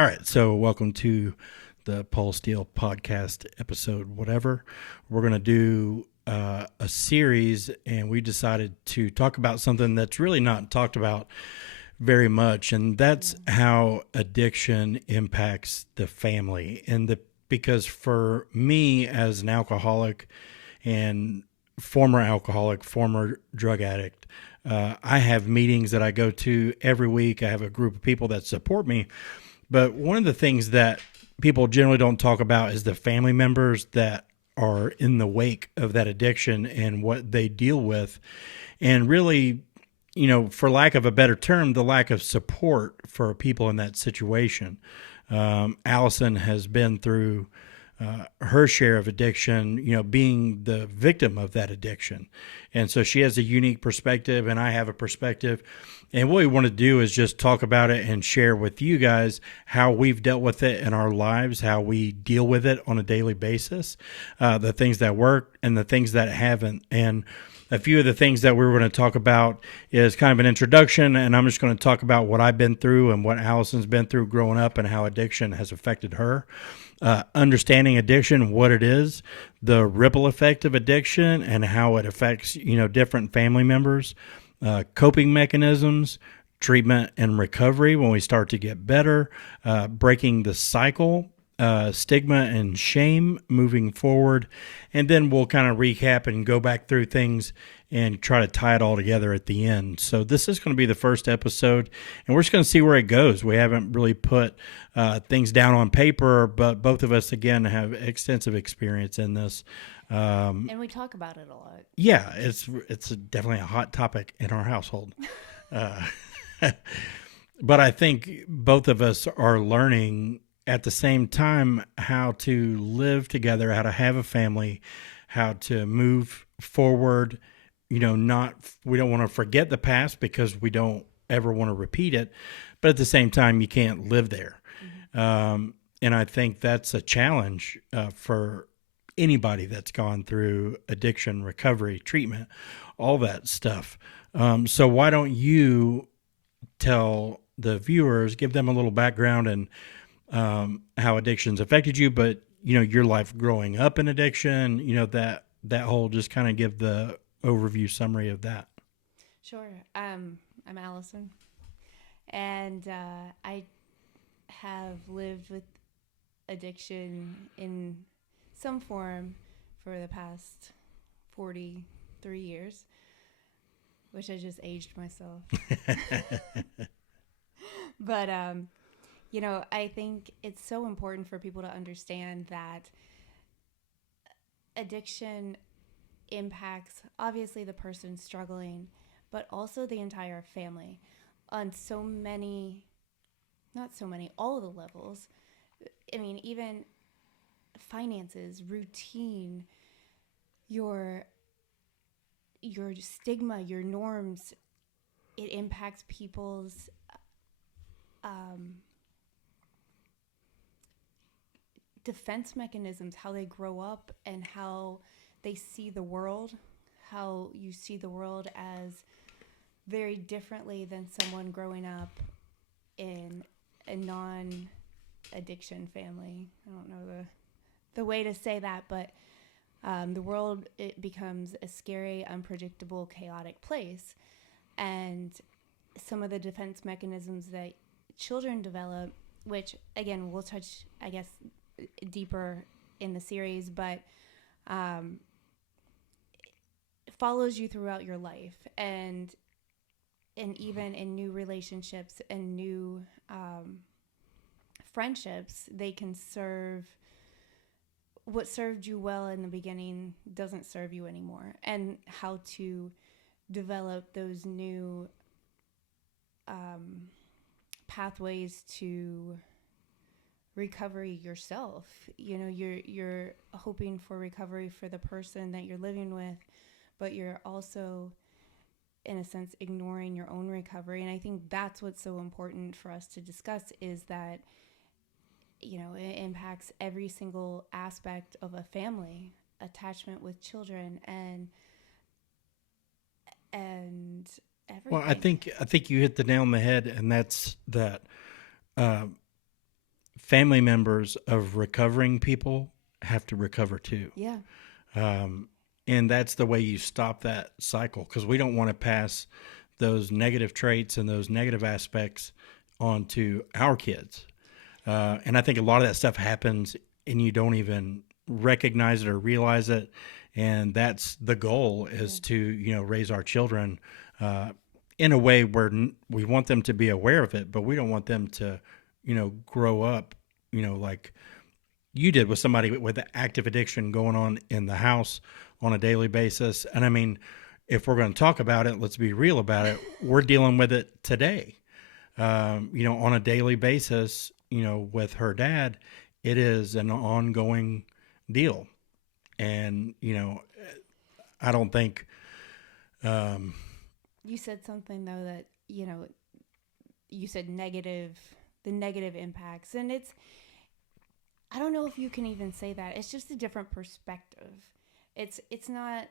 All right, so welcome to the Steele Podcast episode, whatever. We're going to do a series, and we decided to talk about something that's really not talked about very much, and that's how addiction impacts the family. Because for me as an alcoholic and former alcoholic, former drug addict, I have meetings that I go to every week. I have a group of people that support me. But one of the things that people generally don't talk about is the family members that are in the wake of that addiction and what they deal with. And really, for lack of a better term, the lack of support for people in that situation. Allison has been through her share of addiction, being the victim of that addiction. And so she has a unique perspective, and I have a perspective. And what we want to do is just talk about it and share with you guys how we've dealt with it in our lives, how we deal with it on a daily basis, the things that work and the things that haven't. And a few of the things that we're going to talk about is kind of an introduction, and I'm just going to talk about what I've been through and what Allison's been through growing up and how addiction has affected her. Understanding addiction, what it is, the ripple effect of addiction, and how it affects, different family members, coping mechanisms, treatment and recovery when we start to get better, breaking the cycle, stigma and shame moving forward. And then we'll kind of recap and go back through things and try to tie it all together at the end. So this is going to be the first episode, and we're just going to see where it goes. We haven't really put things down on paper, but both of us, again, have extensive experience in this. And we talk about it a lot. Yeah, it's definitely a hot topic in our household. But I think both of us are learning at the same time how to live together, how to have a family, how to move forward. We don't want to forget the past because we don't ever want to repeat it. But at the same time, you can't live there. Mm-hmm. And I think that's a challenge for anybody that's gone through addiction, recovery, treatment, all that stuff. So why don't you tell the viewers, give them a little background and how addiction's affected you, but your life growing up in addiction, that whole, just kind of give the overview summary of that. Sure. I'm Allison, and I have lived with addiction in some form for the past 43 years, which I just aged myself. But I think it's so important for people to understand that addiction impacts, obviously, the person struggling, but also the entire family on all of the levels. I mean, even finances, routine, your stigma, your norms, it impacts people's defense mechanisms, how they grow up and how they see the world, how you see the world as very differently than someone growing up in a non-addiction family. I don't know the way to say that, but the world, it becomes a scary, unpredictable, chaotic place. And some of the defense mechanisms that children develop, which, again, we'll touch, I guess, deeper in the series, but it follows you throughout your life, and even in new relationships and new friendships, they can serve what served you well in the beginning doesn't serve you anymore, and how to develop those new pathways to recovery yourself. You're hoping for recovery for the person that you're living with, but you're also, in a sense, ignoring your own recovery. And I think that's what's so important for us to discuss, is that it impacts every single aspect of a family, attachment with children, and everything. Well, I think you hit the nail on the head, and that's that family members of recovering people have to recover too. Yeah. And that's the way you stop that cycle, because we don't want to pass those negative traits and those negative aspects onto our kids. And I think a lot of that stuff happens and you don't even recognize it or realize it. And that's the goal, is to, raise our children in a way where we want them to be aware of it, but we don't want them to, grow up, like you did with somebody with active addiction going on in the house on a daily basis. And I mean, if we're going to talk about it, let's be real about it. We're dealing with it today, on a daily basis, with her dad. It is an ongoing deal. And, I don't think. You said something, though, that, you said the negative impacts. And I don't know if you can even say that. It's just a different perspective. It's not,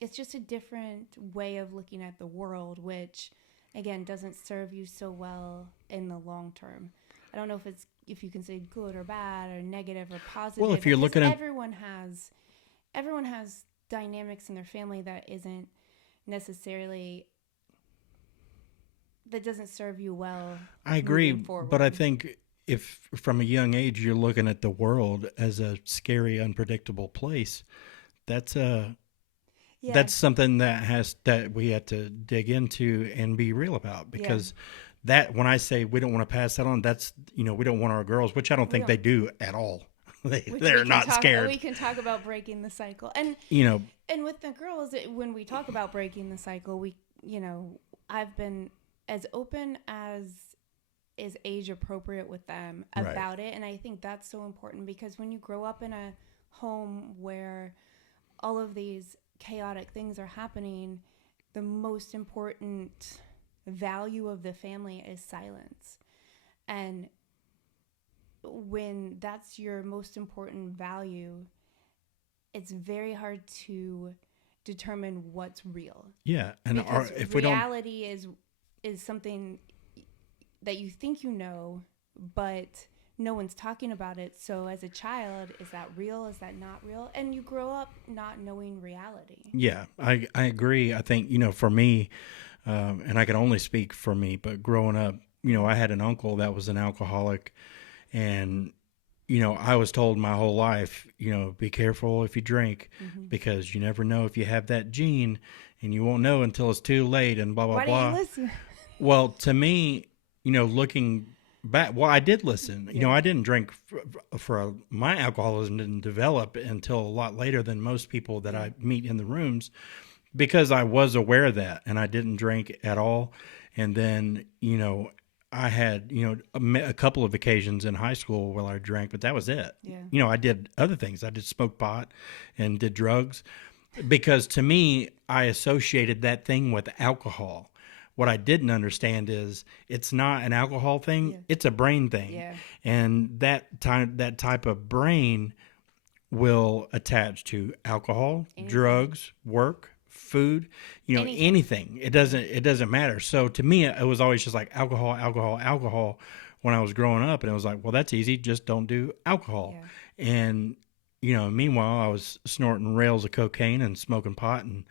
it's just a different way of looking at the world, which, again, doesn't serve you so well in the long term. I don't know if you can say good or bad or negative or positive. Well, if you're looking at everyone has dynamics in their family that isn't necessarily, that doesn't serve you well. I agree, but I think if from a young age you're looking at the world as a scary, unpredictable place, that's something that we have to dig into and be real about, because that, when I say we don't want to pass that on, that's, we don't want our girls, which I don't think they do at all. They're not scared. We can talk about breaking the cycle. And, and with the girls, when we talk about breaking the cycle, I've been as open as is age appropriate with them about it. And I think that's so important, because when you grow up in a home where all of these chaotic things are happening, the most important value of the family is silence. And when that's your most important value, it's very hard to determine what's real. Yeah, and if reality is something that you think but no one's talking about it. So as a child, is that real? Is that not real? And you grow up not knowing reality. Yeah, I agree. I think, for me, and I can only speak for me, but growing up, I had an uncle that was an alcoholic, and, I was told my whole life, be careful if you drink, because you never know if you have that gene, and you won't know until it's too late, and blah, blah, blah. Why do you listen? Well, to me, looking back, I did listen. I didn't drink my alcoholism didn't develop until a lot later than most people that I meet in the rooms, because I was aware of that, and I didn't drink at all. And then, I had, a couple of occasions in high school where I drank, but that was it. Yeah. I did other things. I did smoke pot and did drugs, because to me, I associated that thing with alcohol. What I didn't understand is it's not an alcohol thing. It's a brain thing. Yeah. And that type of brain will attach to alcohol, drugs, work, food, anything. It doesn't matter. So to me, it was always just like alcohol when I was growing up. And it was like, well, that's easy. Just don't do alcohol. Yeah. And, meanwhile, I was snorting rails of cocaine and smoking pot and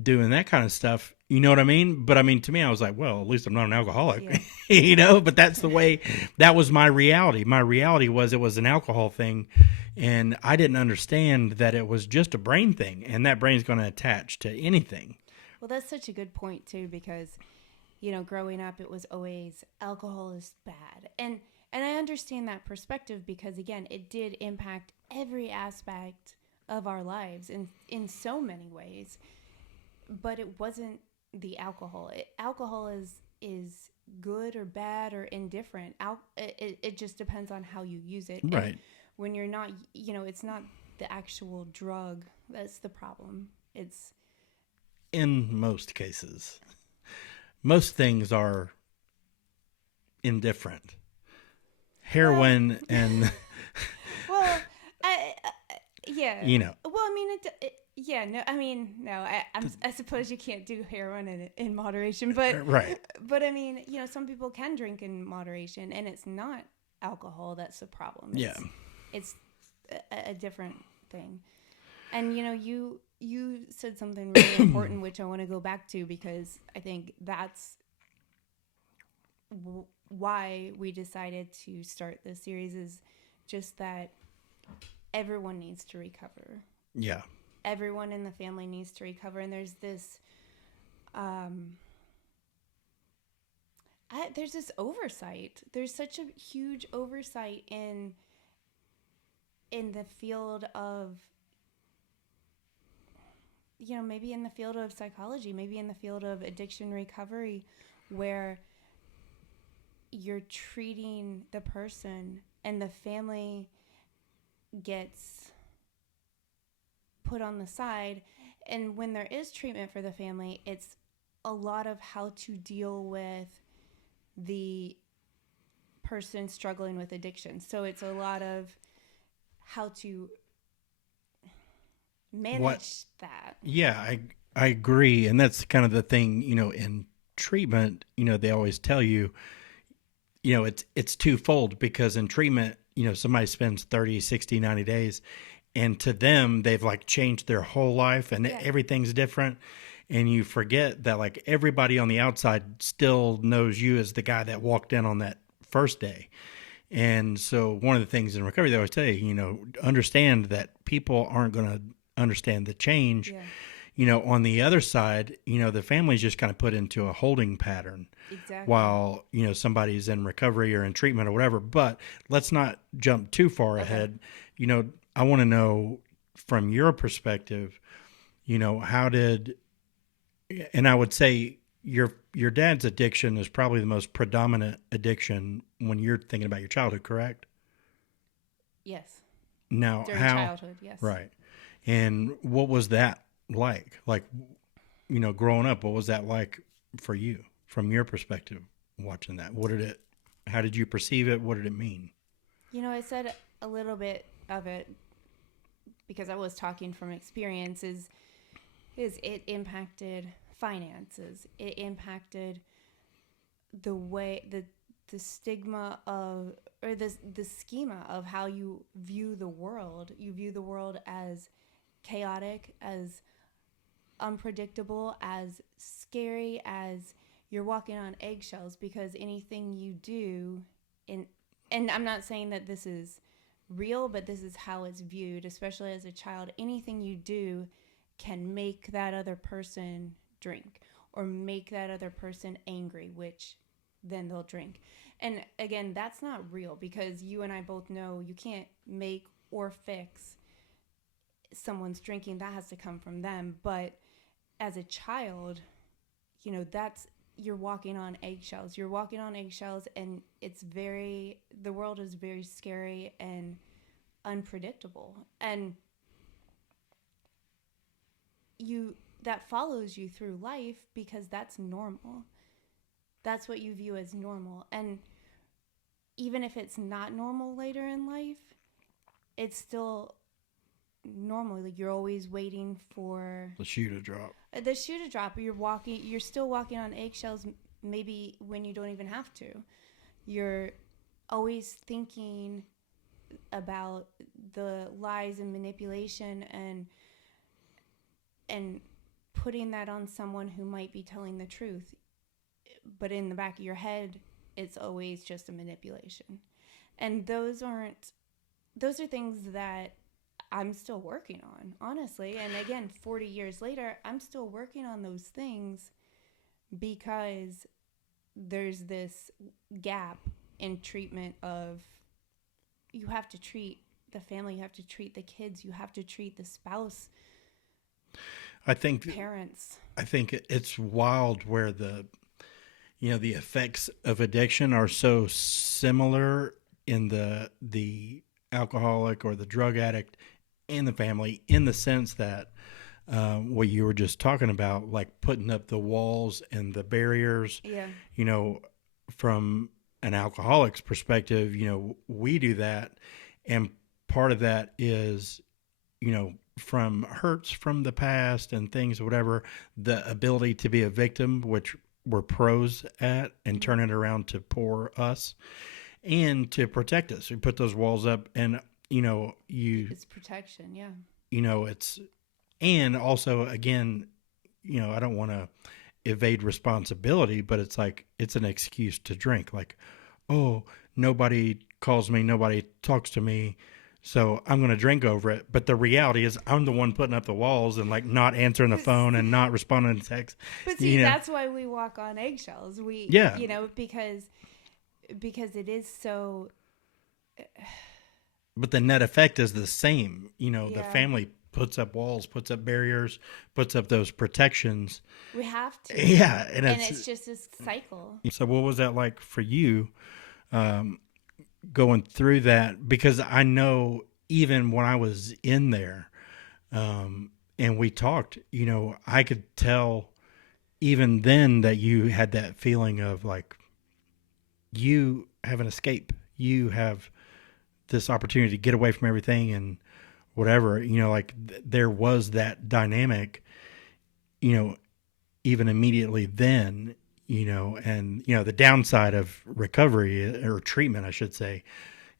doing that kind of stuff. You know what I mean? But I mean, to me, I was like, well, at least I'm not an alcoholic, but that's the way, that was my reality. My reality was it was an alcohol thing, and I didn't understand that it was just a brain thing, and that brain's going to attach to anything. Well, that's such a good point too, because, growing up, it was always alcohol is bad. And I understand that perspective, because again, it did impact every aspect of our lives in so many ways. But it wasn't the alcohol. Alcohol is good or bad or indifferent. It just depends on how you use it. Right. And when you're not, it's not the actual drug that's the problem. It's in most cases. Most things are indifferent. Heroin and well, yeah. Well, I mean, Yeah, no, I mean, no, I suppose you can't do heroin in moderation, but Right. but I mean, some people can drink in moderation, and it's not alcohol that's the problem. Yeah. It's a different thing. And you said something really important, which I want to go back to, because I think that's why we decided to start this series, is just that everyone needs to recover. Yeah. Everyone in the family needs to recover, and there's this there's this oversight. There's such a huge oversight in the field of, maybe in the field of psychology, maybe in the field of addiction recovery, where you're treating the person and the family gets put on the side. And when there is treatment for the family, it's a lot of how to deal with the person struggling with addiction. So it's a lot of how to manage that. Yeah, I agree. And that's kind of the thing, in treatment, they always tell you, it's twofold, because in treatment, somebody spends 30, 60, 90 days, and to them, they've like changed their whole life, and everything's different. And you forget that like everybody on the outside still knows you as the guy that walked in on that first day. And so one of the things in recovery, they always tell you, understand that people aren't going to understand the change. Yeah. On the other side, the family's just kind of put into a holding pattern. Exactly. While, somebody's in recovery or in treatment or whatever. But let's not jump too far ahead. I want to know from your perspective, how did, and I would say your dad's addiction is probably the most predominant addiction when you're thinking about your childhood, correct? Yes. Now, during childhood, yes. Right. And what was that like? Like, growing up, what was that like for you from your perspective watching that? How did you perceive it? What did it mean? I said a little bit of it because I was talking from experience, is it impacted finances. It impacted the way, the stigma of, or the schema of how you view the world. You view the world as chaotic, as unpredictable, as scary, as you're walking on eggshells, because anything you do, and I'm not saying that this is real, but this is how it's viewed, especially as a child. Anything you do can make that other person drink, or make that other person angry, which then they'll drink. And again, that's not real, because you and I both know you can't make or fix someone's drinking. That has to come from them. But as a child, you're walking on eggshells. You're walking on eggshells, and the world is very scary and unpredictable. And that follows you through life, because that's normal. That's what you view as normal. And even if it's not normal later in life, it's still normal. Like, you're always waiting for the shoe to drop. You're still walking on eggshells, maybe when you don't even have to. You're always thinking about the lies and manipulation and putting that on someone who might be telling the truth. But in the back of your head, it's always just a manipulation. And those are things that I'm still working on, honestly. And again, 40 years later, I'm still working on those things, because there's this gap in treatment of, you have to treat the family, you have to treat the kids, you have to treat the spouse, parents. I think it's wild where the effects of addiction are so similar in the alcoholic or the drug addict and the family, in the sense that what you were just talking about, like putting up the walls and the barriers. Yeah. From an alcoholic's perspective, we do that. And part of that is, from hurts from the past and things, whatever, the ability to be a victim, which we're pros at, and turn it around to pour us and to protect us. We put those walls up, and It's protection, yeah. it's, and also again, I don't want to evade responsibility, but it's like it's an excuse to drink. Like, oh, nobody calls me, nobody talks to me, so I'm going to drink over it. But the reality is I'm the one putting up the walls and like not answering the phone and not responding to text. But see, that's why we walk on eggshells. Because it is so. But the net effect is the same. Yeah. The family puts up walls, puts up barriers, puts up those protections. We have to. Yeah. And it's just this cycle. So what was that like for you going through that? Because I know even when I was in there and we talked, I could tell even then that you had that feeling of like you have an escape. You have this opportunity to get away from everything and whatever, like there was that dynamic, even immediately then, and, the downside of recovery or treatment, I should say,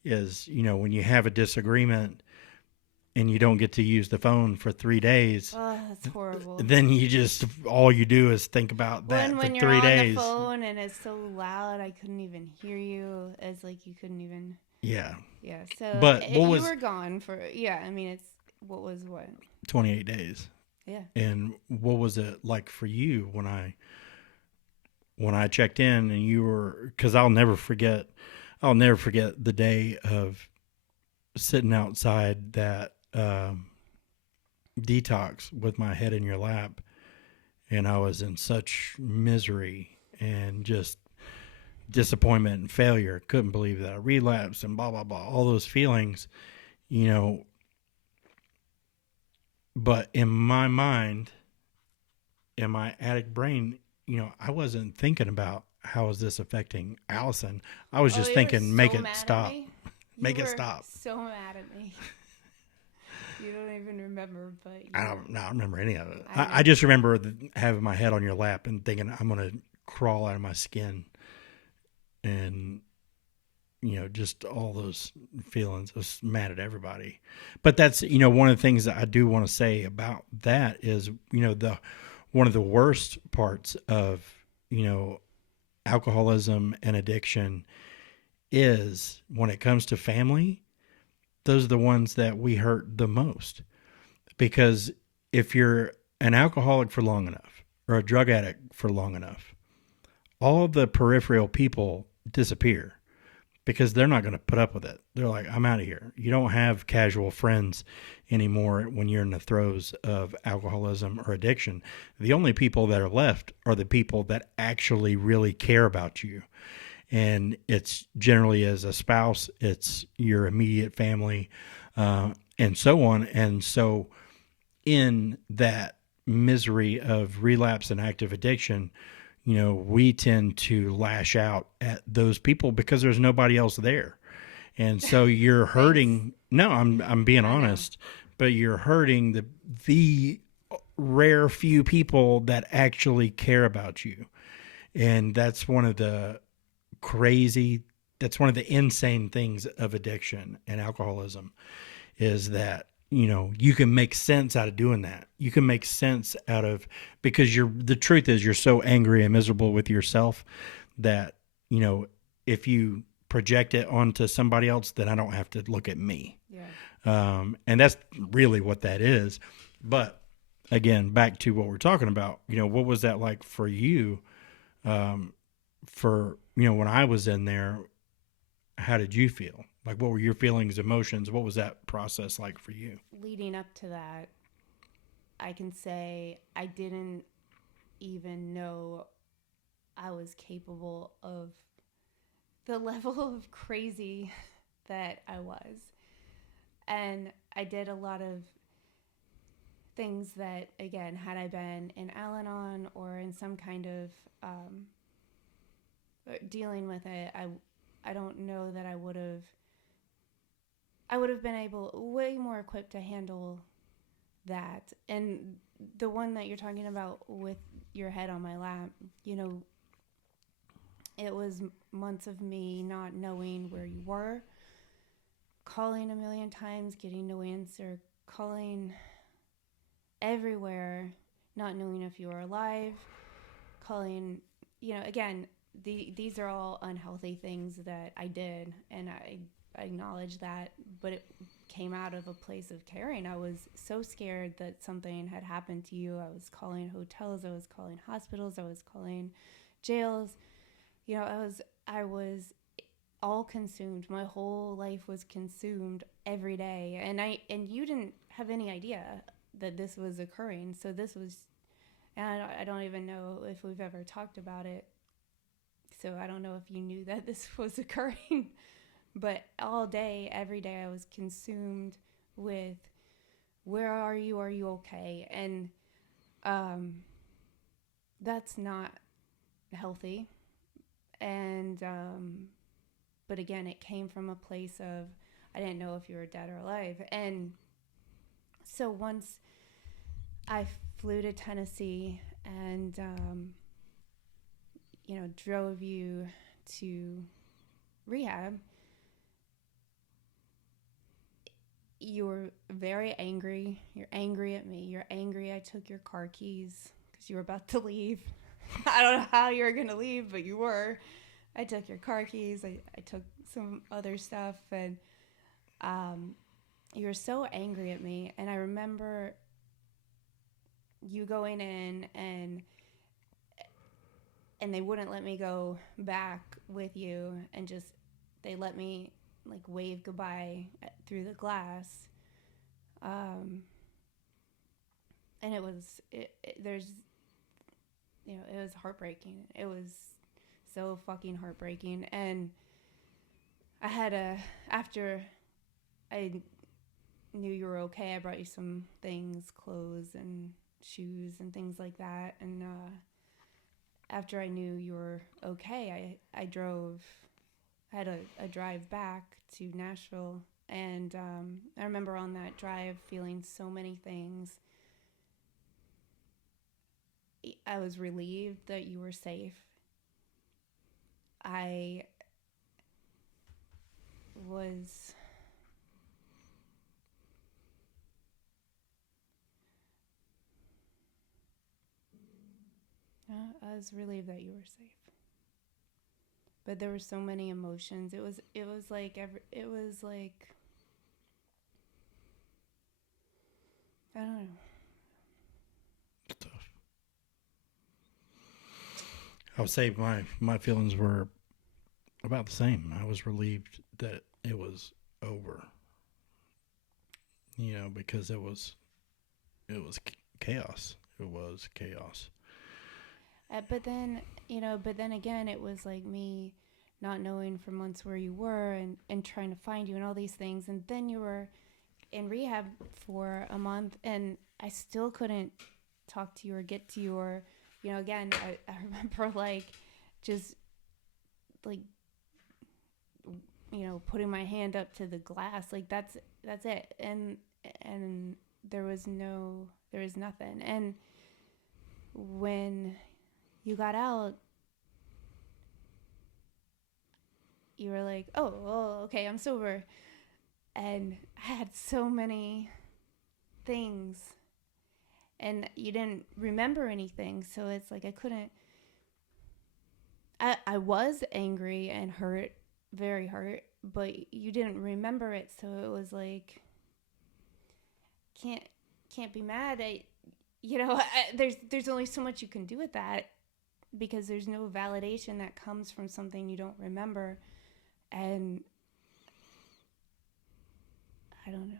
is, when you have a disagreement and you don't get to use the phone for 3 days. Oh, that's horrible. Then all you do is think about that for 3 days. When you're on the phone and it's so loud, I couldn't even hear you. It's like you couldn't even. Yeah. Yeah. So, but you were gone for, what was what? 28 days. Yeah. And what was it like for you when I checked in and you were, cause I'll never forget the day of sitting outside that, detox with my head in your lap. And I was in such misery and just disappointment and failure. Couldn't believe that I relapsed and blah, blah, blah, all those feelings, but in my mind, in my addict brain, I wasn't thinking about how is this affecting Allison. I was just thinking, make it stop. Make it stop. So mad at me. You don't even remember, but I don't remember any of it. I just remember having my head on your lap and thinking I'm going to crawl out of my skin. And, just all those feelings. I was mad at everybody. But that's, one of the things that I do want to say about that is, one of the worst parts of, alcoholism and addiction is when it comes to family, those are the ones that we hurt the most. Because if you're an alcoholic for long enough or a drug addict for long enough, all the peripheral people disappear because they're not going to put up with it. They're like, I'm out of here. You don't have casual friends anymore when you're in the throes of alcoholism or addiction. The only people that are left are the people that actually really care about you. And it's generally as a spouse, it's your immediate family, and so on. And so in that misery of relapse and active addiction, we tend to lash out at those people because there's nobody else there. And so you're hurting. No, I'm being honest, but you're hurting the rare few people that actually care about you. And that's one of the insane things of addiction and alcoholism is that, you can make sense out of doing that. You can make sense out of, because the truth is you're so angry and miserable with yourself that, if you project it onto somebody else, then I don't have to look at me. Yeah. And that's really what that is. But again, back to what we're talking about, what was that like for you? When I was in there, how did you feel? Like, what were your feelings, emotions? What was that process like for you? Leading up to that, I can say I didn't even know I was capable of the level of crazy that I was. And I did a lot of things that, again, had I been in Al-Anon or in some kind of dealing with it, I don't know that I would have been way more equipped to handle that. And the one that you're talking about with your head on my lap, you know, it was months of me not knowing where you were, calling a million times, getting no answer, calling everywhere, not knowing if you were alive, calling, you know, again, these are all unhealthy things that I did, and I acknowledge that, but it came out of a place of caring. I was so scared that something had happened to you. I was calling hotels, I was calling hospitals, I was calling jails. You know, I was all consumed. My whole life was consumed every day, and you didn't have any idea that this was occurring. So this was, and I don't even know if we've ever talked about it. So I don't know if you knew that this was occurring, but all day, every day, I was consumed with, where are you? Are you okay? And that's not healthy. And but again, it came from a place of, I didn't know if you were dead or alive. And so once I flew to Tennessee and you know, drove you to rehab, you were very angry. You're angry at me. You're angry I took your car keys because you were about to leave. I don't know how you were going to leave, but you were. I took your car keys. I took some other stuff, and you were so angry at me. And I remember you going in, and they wouldn't let me go back with you, and just, they let me like wave goodbye through the glass. And it was, there's, you know, it was heartbreaking. It was so fucking heartbreaking. And I had after I knew you were okay, I brought you some things, clothes and shoes and things like that. And after I knew you were okay, I had a drive back to Nashville. And I remember on that drive feeling so many things. I was relieved that you were safe. I was relieved that you were safe. But there were so many emotions. It was like I don't know. Tough. I would say my feelings were about the same. I was relieved that it was over. You know, because it was chaos. It was chaos. But then, you know, again, it was like me not knowing for months where you were, and trying to find you and all these things. And then you were in rehab for a month, and I still couldn't talk to you or get to you, or, you know, again, I remember like just like, you know, putting my hand up to the glass, like that's it. And there was nothing. And when you got out, you were like, oh, well, okay, I'm sober. And I had so many things, and you didn't remember anything. So it's like I was angry and hurt, very hurt, but you didn't remember it. So it was like, can't be mad. There's only so much you can do with that, because there's no validation that comes from something you don't remember. And I don't know.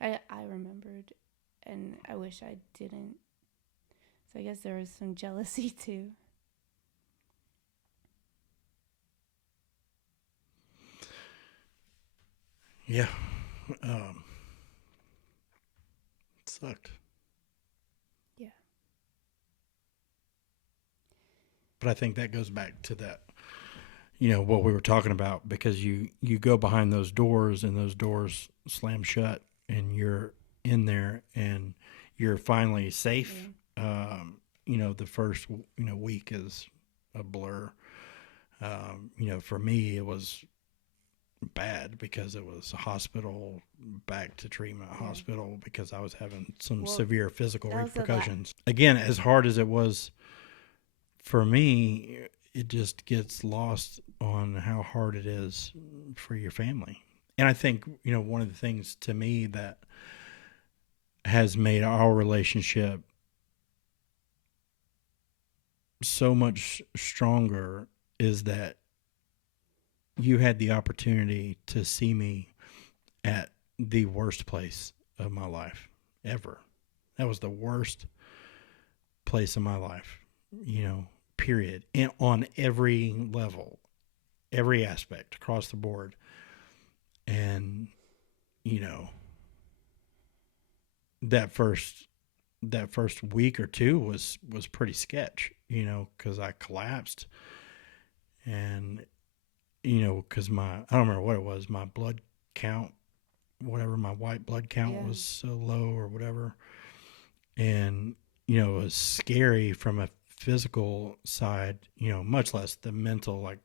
I remembered, and I wish I didn't. So I guess there was some jealousy too. Yeah. It sucked. Yeah. But I think that goes back to that, what we were talking about, because you go behind those doors and those doors slam shut and you're in there and you're finally safe. The first, week is a blur. For me, it was bad because it was a hospital, back to treatment hospital, because I was having some severe physical repercussions. Again, as hard as it was for me, it just gets lost on how hard it is for your family. And I think, one of the things to me that has made our relationship so much stronger is that you had the opportunity to see me at the worst place of my life ever. That was the worst place in my life, period. And on every level, every aspect across the board. And, that first week or two was pretty sketch, because I collapsed and, because I don't remember what it was, my blood count, whatever, my white blood count was so low or whatever. And, it was scary from a physical side, much less the mental, like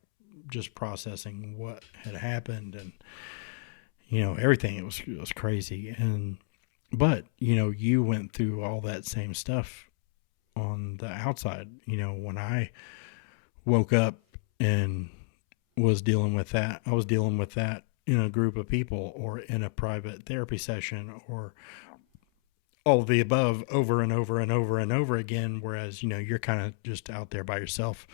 just processing what had happened and, everything. It was crazy. But, you went through all that same stuff on the outside. When I woke up and was dealing with that, I was dealing with that in a group of people or in a private therapy session or all of the above over and over and over and over again. Whereas, you're kind of just out there by yourself,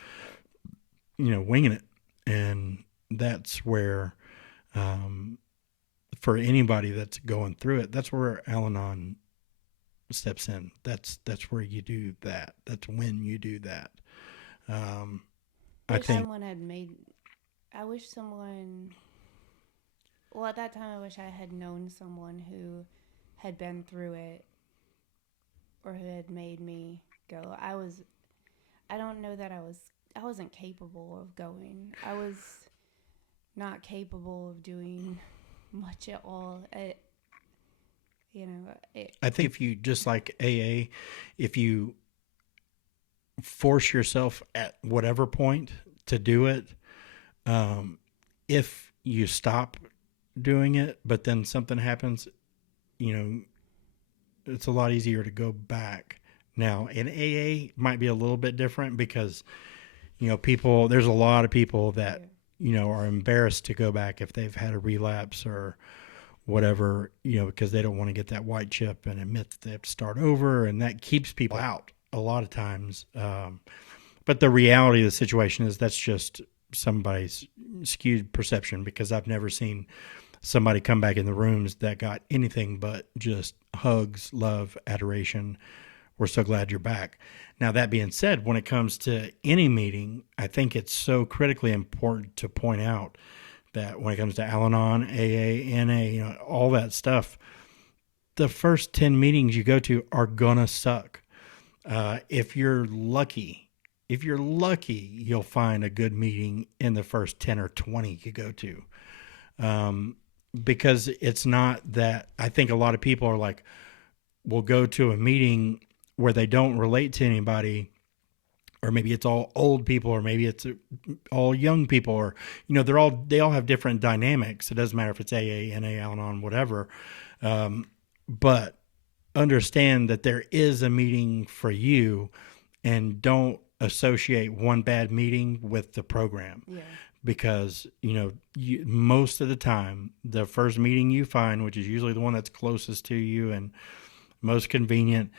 winging it. And that's where, for anybody that's going through it, that's where Al-Anon steps in. That's where you do that. That's when you do that. I think someone had made. I wish someone. Well, at that time, I wish I had known someone who had been through it, or who had made me go. I don't know that I wasn't capable of going. I was not capable of doing much at all. I think if you, just like AA, if you force yourself at whatever point to do it, if you stop doing it, but then something happens, it's a lot easier to go back. Now, in AA might be a little bit different because, there's a lot of people that, are embarrassed to go back if they've had a relapse or whatever, because they don't want to get that white chip and admit that they have to start over. And that keeps people out a lot of times. But the reality of the situation is that's just somebody's skewed perception, because I've never seen somebody come back in the rooms that got anything but just hugs, love, adoration. We're so glad you're back. Now, that being said, when it comes to any meeting, I think it's so critically important to point out that when it comes to Al-Anon, AA, NA, all that stuff, the first 10 meetings you go to are going to suck. If you're lucky, you'll find a good meeting in the first 10 or 20 you go to. Because it's not that, I think a lot of people are like, will go to a meeting where they don't relate to anybody, or maybe it's all old people, or maybe it's all young people, or, they all have different dynamics. It doesn't matter if it's AA, NA, Al-Anon, whatever. But understand that there is a meeting for you, and don't associate one bad meeting with the program. Yeah. Because, most of the time, the first meeting you find, which is usually the one that's closest to you and most convenient,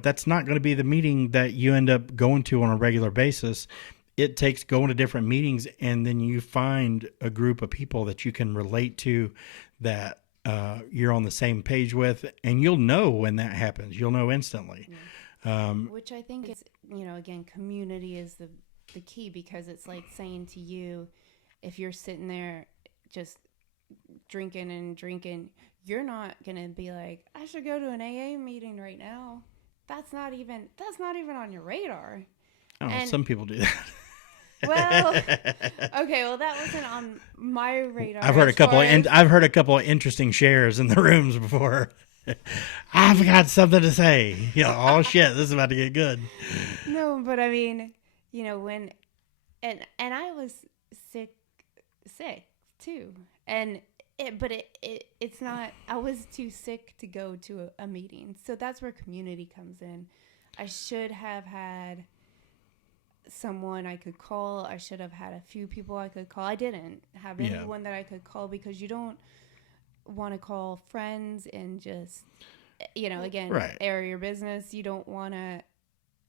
that's not going to be the meeting that you end up going to on a regular basis. It takes going to different meetings, and then you find a group of people that you can relate to, that you're on the same page with, and you'll know when that happens. You'll know instantly. Yeah. Which I think is, again, community is the key, because it's like saying to you, if you're sitting there just drinking and drinking, you're not going to be like, I should go to an AA meeting right now. That's not even on your radar. I don't know, some people do that. Well, okay, well that wasn't on my radar. I've heard a couple of interesting shares in the rooms before. I've got something to say. Oh shit, this is about to get good. No, but I mean, when and I was sick too. And it's not, I was too sick to go to a meeting. So that's where community comes in. I should have had someone I could call. I should have had a few people I could call. I didn't have anyone that I could call, because you don't want to call friends and just, again, right. air your business. You don't want to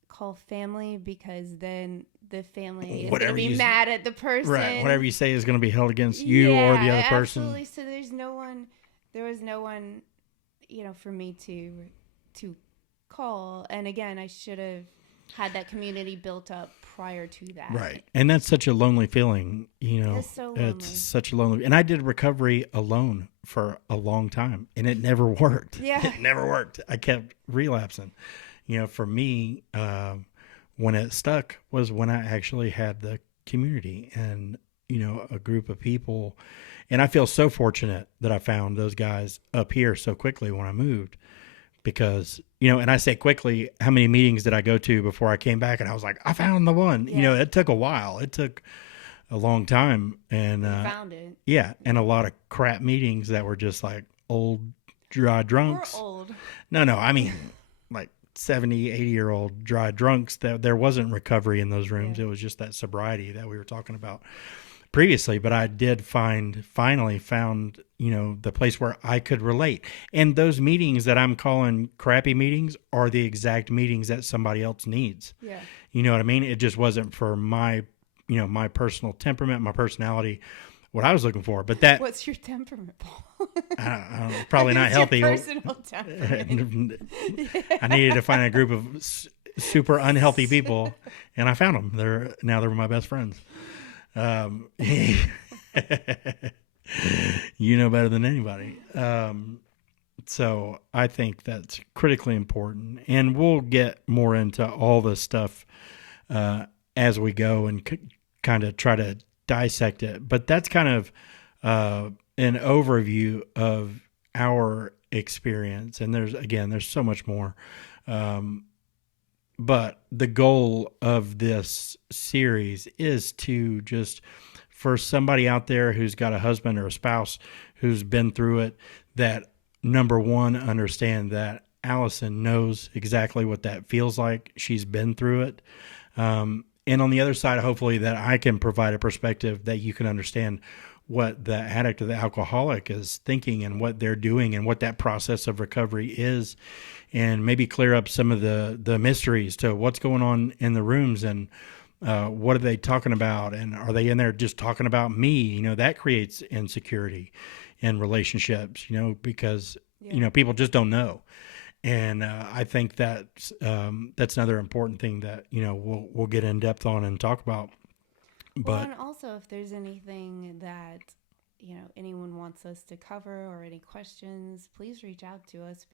call family, because then the family is going to be mad at the person. Right. Whatever you say is going to be held against you or the other person. Absolutely. So there was no one, for me to call. And again, I should have had that community built up prior to that. Right. And that's such a lonely feeling, It's so lonely. It's such a lonely. And I did recovery alone for a long time, and it never worked. Yeah. It never worked. I kept relapsing. For me, when it stuck was when I actually had the community and, a group of people. And I feel so fortunate that I found those guys up here so quickly when I moved, because, and I say quickly, how many meetings did I go to before I came back? And I was like, I found the one. Yeah. It took a while. It took a long time. And found it. Yeah. And a lot of crap meetings that were just like old, dry drunks. We're old. No, I mean, like 70, 80-year-old dry drunks. That there wasn't recovery in those rooms. Yeah. It was just that sobriety that we were talking about previously. But I did finally found, the place where I could relate. And those meetings that I'm calling crappy meetings are the exact meetings that somebody else needs. Yeah. You know what I mean? It just wasn't for my, my personal temperament, my personality, what I was looking for. But that. What's your temperament, Paul? I probably not healthy. Your personal temperament. I needed to find a group of super unhealthy people, and I found them. They're my best friends. You know better than anybody. So I think that's critically important, and we'll get more into all this stuff as we go and kind of try to dissect it. But that's kind of an overview of our experience, and there's so much more. But the goal of this series is to just, for somebody out there who's got a husband or a spouse who's been through it, that number one, understand that Allison knows exactly what that feels like. She's been through it. And on the other side, hopefully that I can provide a perspective that you can understand what the addict or the alcoholic is thinking and what they're doing and what that process of recovery is, and maybe clear up some of the mysteries to what's going on in the rooms and what are they talking about, and are they in there just talking about me? That creates insecurity in relationships, because, people just don't know. And I think that's another important thing that, we'll get in depth on and talk about. But and also, if there's anything that, anyone wants us to cover or any questions, please reach out to us,